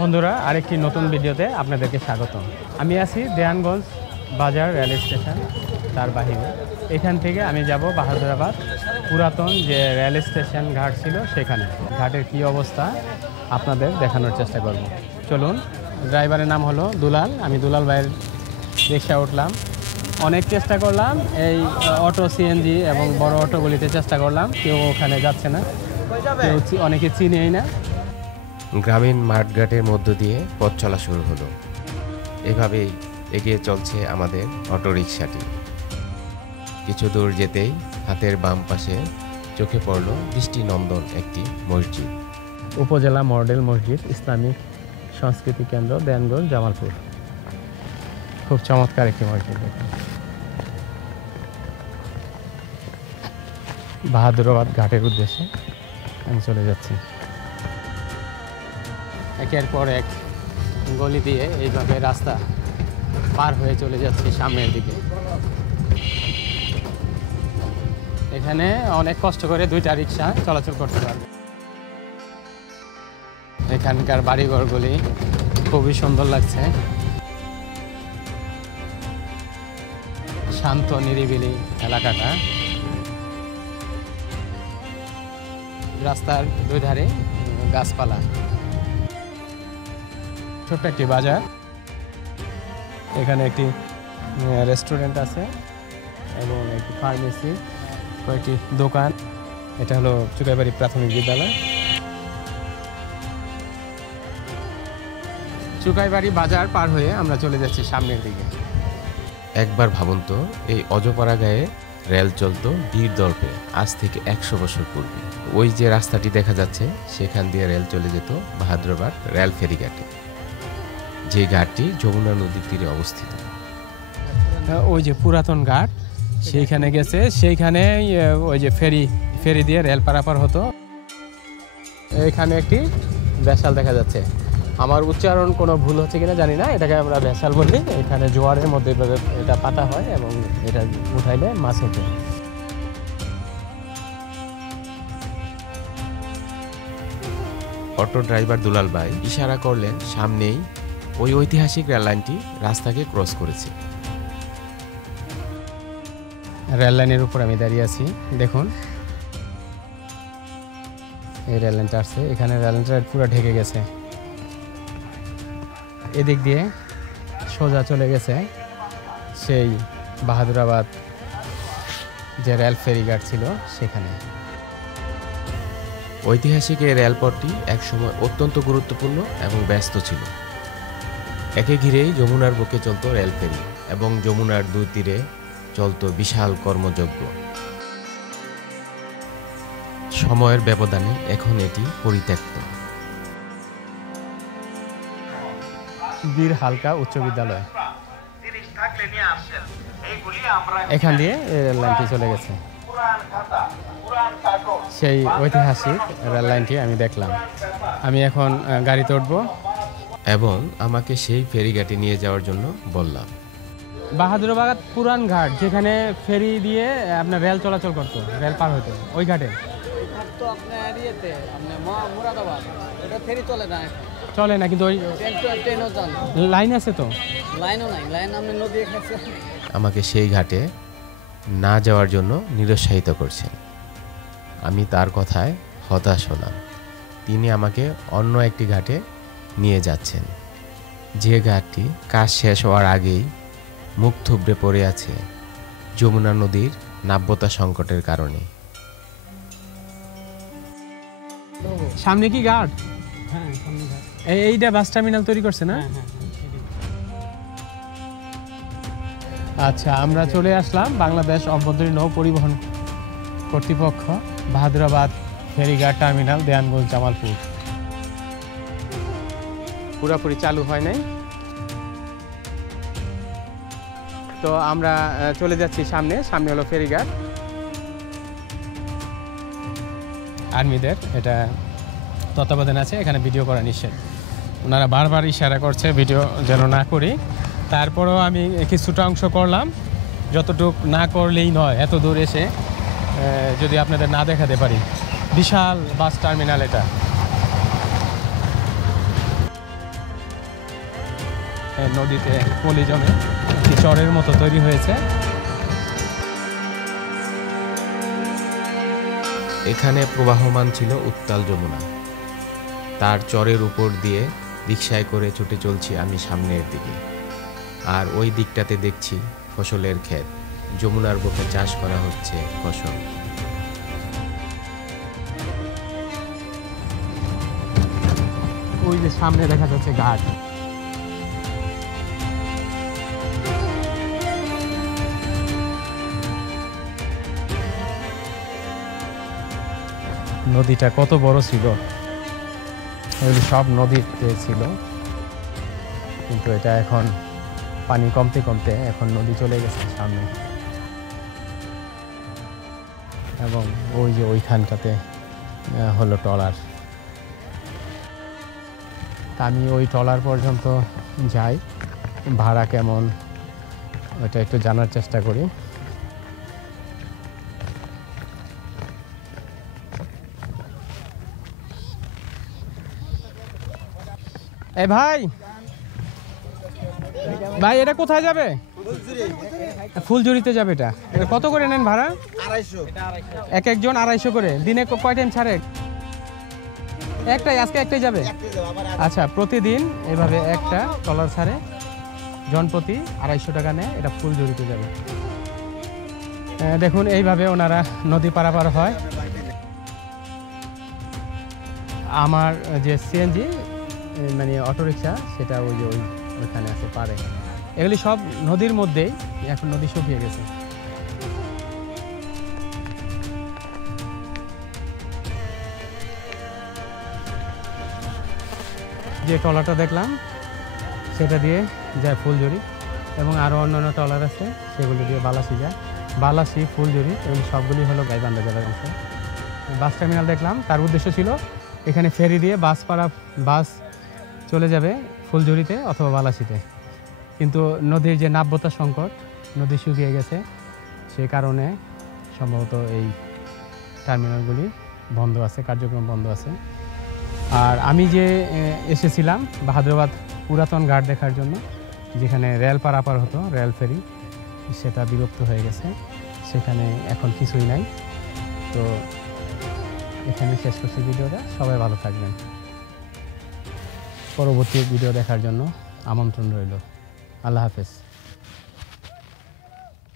বন্ধুরা আরেকটি নতুন ভিডিওতে আপনাদেরকে স্বাগত। আমি আছি দেয়ানগঞ্জ বাজার রেল স্টেশন, তার বাহিরে। এখান থেকে আমি যাব বাহাদুরাবাদ পুরাতন যে রেল স্টেশন ঘাট ছিল সেখানে। ঘাটের কি অবস্থা আপনাদের দেখানোর চেষ্টা করব। চলুন। ড্রাইভারের নাম হলো দুলাল। আমি দুলাল ভাইয়ের রিক্সা উঠলাম। অনেক চেষ্টা করলাম এই অটো সিএনজি এবং বড় অটোগুলিতে চেষ্টা করলাম, কেউ ওখানে যাচ্ছে না, কেউ অনেকে চিনেই না। গ্রামীণ মাঠঘাটের মধ্য দিয়ে পথ চলা শুরু হলো। এভাবেই এগিয়ে চলছে আমাদের অটোরিকশাটি। কিছু দূর যেতেই হাতের বাম পাশে চোখে পড়ল দৃষ্টিনন্দন একটি মসজিদ। উপজেলা মডেল মসজিদ, ইসলামিক সংস্কৃতি কেন্দ্র, দেয়ানগঞ্জ, জামালপুর। খুব চমৎকার একটি মসজিদ। বাহাদুরাবাদ ঘাটের উদ্দেশ্যে আমি চলে যাচ্ছি। একের পর এক গলি দিয়ে এইভাবে রাস্তা পার হয়ে চলে যাচ্ছে সামনের দিকে। এখানে অনেক কষ্ট করে দুইটা রিক্সা চলাচল করতে পারবে। এখানকার বাড়িঘরগুলি খুবই সুন্দর লাগছে, শান্ত নিরিবিলি এলাকাটা। রাস্তার দুই ধারে গাছপালা। ছোট্ট একটি বাজার। এখানে একটি রেস্টুরেন্ট আছে এবং একটি ফার্মেসি, কয়েকটি দোকান। এটা হলো চুকাইবাড়ি প্রাথমিক বিদ্যালয়। চুকাইবাড়ি বাজার পার হয়ে আমরা চলে যাচ্ছি সামনের দিকে। একবার ভাবুন তো, এই অজপাড়া গায়ে রেল চলতো বীর দর্পে আজ থেকে 100 বছর পূর্বে। ওই যে রাস্তাটি দেখা যাচ্ছে সেখান দিয়ে রেল চলে যেত বাহাদুরাবাদ রেল ফেরিঘাটে, যে ঘাটটি যমুনা নদীর তীরে অবস্থিত। ওই যে পুরাতন ঘাট সেইখানে গেছে, সেইখানে ওই যে ফেরি দিয়ে রেল পারাপার হতো। এখানে একটি ভেসাল দেখা যাচ্ছে। আমার উচ্চারণ কোনো ভুল হচ্ছে কিনা জানি না, এটাকে আমরা ভেসাল বলি। এখানে জোয়ারের মধ্যে এটা পাতা হয় এবং এটা উঠাইলে মাছ হতো। অটো ড্রাইভার দুলাল ভাই ইশারা করলেন সামনেই ওই ঐতিহাসিক রেল লাইনটি রাস্তাকে ক্রস করেছে। রেল লাইনের উপর আমি দাঁড়িয়ে আছি। দেখুন এই রেল লাইনটা আসছে, এখানে রেল লাইনটা পুরো ঢেকে গেছে। এদিক দিয়ে সোজা চলে গেছে সেই বাহাদুরাবাদ যে রেল ফেরিঘাট ছিল সেখানে। ঐতিহাসিক এই রেলপথটি একসময় অত্যন্ত গুরুত্বপূর্ণ এবং ব্যস্ত ছিল। একে ঘিরেই যমুনার বুকে চলত রেল ফেরি এবং যমুনার দুই তীরে চলত বিশাল কর্মযজ্ঞ। সময়ের ব্যবধানে এখন এটি পরিত্যক্ত। বীর হালকা উচ্চ বিদ্যালয়, এখান দিয়ে রেল লাইনটি চলে গেছে। সেই ঐতিহাসিক রেল লাইনটি আমি দেখলাম। আমি এখন গাড়িতে উঠবো এবং আমাকে সেই ফেরিঘাটে নিয়ে যাওয়ার জন্য বললাম। বাহাদুরাবাদ পুরান ঘাট, যেখানে ফেরি দিয়ে আপনার রেল চলাচল করতো, রেল পার হতো, ওই ঘাটে চলে না, কিন্তু ওই লাইন আছে তো। আমাকে সেই ঘাটে না যাওয়ার জন্য নিরুৎসাহিত করছেন। আমি তার কথায় হতাশ হলাম। তিনি আমাকে অন্য একটি ঘাটে নিয়ে যাচ্ছেন, যে ঘাটটি কাজ শেষ হওয়ার আগেই মুখ থুবড়ে পড়ে আছে যমুনা নদীর নাব্যতা সংকটের কারণে। সামনে কি ঘাট? এইটা বাস টার্মিনাল তৈরি করছে না? আচ্ছা, আমরা চলে আসলাম বাংলাদেশ অভ্যন্তরীণ নৌ পরিবহন কর্তৃপক্ষ বাহাদুরাবাদ ফেরিঘাট টার্মিনাল, দেয়ানগঞ্জ, জামালপুর। পুরোপুরি চালু হয় নাই, তো আমরা চলে যাচ্ছি সামনে। সামনে হলো ফেরিঘাট। আর্মিদের এটা তত্ত্বাবধান আছে, এখানে ভিডিও করা নিষেধ। ওনারা বারবার ইশারা করছে ভিডিও যেন না করি। তারপরেও আমি কিছুটা অংশ করলাম, যতটুকু না করলেই নয়। এত দূর এসে যদি আপনাদের না দেখাতে পারি। বিশাল বাস টার্মিনাল এটা। নদীতে পলি জমে একটি চরের মতো তৈরি হয়েছে। এখানে প্রবাহমান ছিল উত্তাল যমুনা। তার চরের উপর দিয়ে রিকশায় করে ছুটে চলছি আমি সামনের দিকে। আর ওই দিকটাতে দেখছি ফসলের ক্ষেত, যমুনার বুকে চাষ করা হচ্ছে ফসল। ওই যে সামনে দেখা যাচ্ছে ঘাট। নদীটা কত বড় ছিল, এগুলি সব নদীতে ছিল, কিন্তু এটা এখন পানি কমতে কমতে এখন নদী চলে গেছে সামনে। এবং ওই যে ওইখানটাতে হলো ট্রলার। আমি ওই ট্রলার পর্যন্ত যাই, ভাড়া কেমন ওটা একটু জানার চেষ্টা করি। এ ভাই, ভাই এটা কোথায় যাবে? ফুলঝুরিতে যাবে। এটা কত করে নেন ভাড়া? 250। এক একজন 250 করে। দিনে কয় টাইম ছাড়ে? একটাই, আজকে একটাই যাবে। আচ্ছা, প্রতিদিন এভাবে একটা ট্রলার ছাড়ে, জনপ্রতি 250 টাকা নেয়। এটা ফুলঝুরিতে যাবে। দেখুন এইভাবে ওনারা নদী পারাপার হয়। আমার যে সিএনজি মানে অটোরিকশা, সেটা ওই যে ওইখানে আছে পারে। এগুলি সব নদীর মধ্যেই, এখন নদী শুকিয়ে গেছে। যে ট্রলারটা দেখলাম সেটা দিয়ে যায় ফুলঝুরি, এবং আরও অন্যান্য ট্রলার আছে সেগুলি দিয়ে বালাসি যায়। বালাসি, ফুলঝুরি এগুলি সবগুলি হলো গাইবান্ধা জেলার অংশ। বাস টার্মিনাল দেখলাম, তার উদ্দেশ্য ছিল এখানে ফেরি দিয়ে বাস চলে যাবে ফুলঝুরিতে অথবা বালাসিতে। কিন্তু নদীর যে নাব্যতা সংকট, নদী শুকিয়ে গেছে, সে কারণে সম্ভবত এই টার্মিনালগুলি বন্ধ আছে, কার্যক্রম বন্ধ আছে। আর আমি যে এসেছিলাম বাহাদুরাবাদ পুরাতন ঘাট দেখার জন্য, যেখানে রেল পারাপার হতো, রেল ফেরি, সেটা বিলুপ্ত হয়ে গেছে, সেখানে এখন কিছুই নাই। তো এখানে শেষ করছি ভিডিওটা। সবাই ভালো থাকবেন। পরবর্তী ভিডিও দেখার জন্য আমন্ত্রণ রইল। আল্লাহ হাফেজ।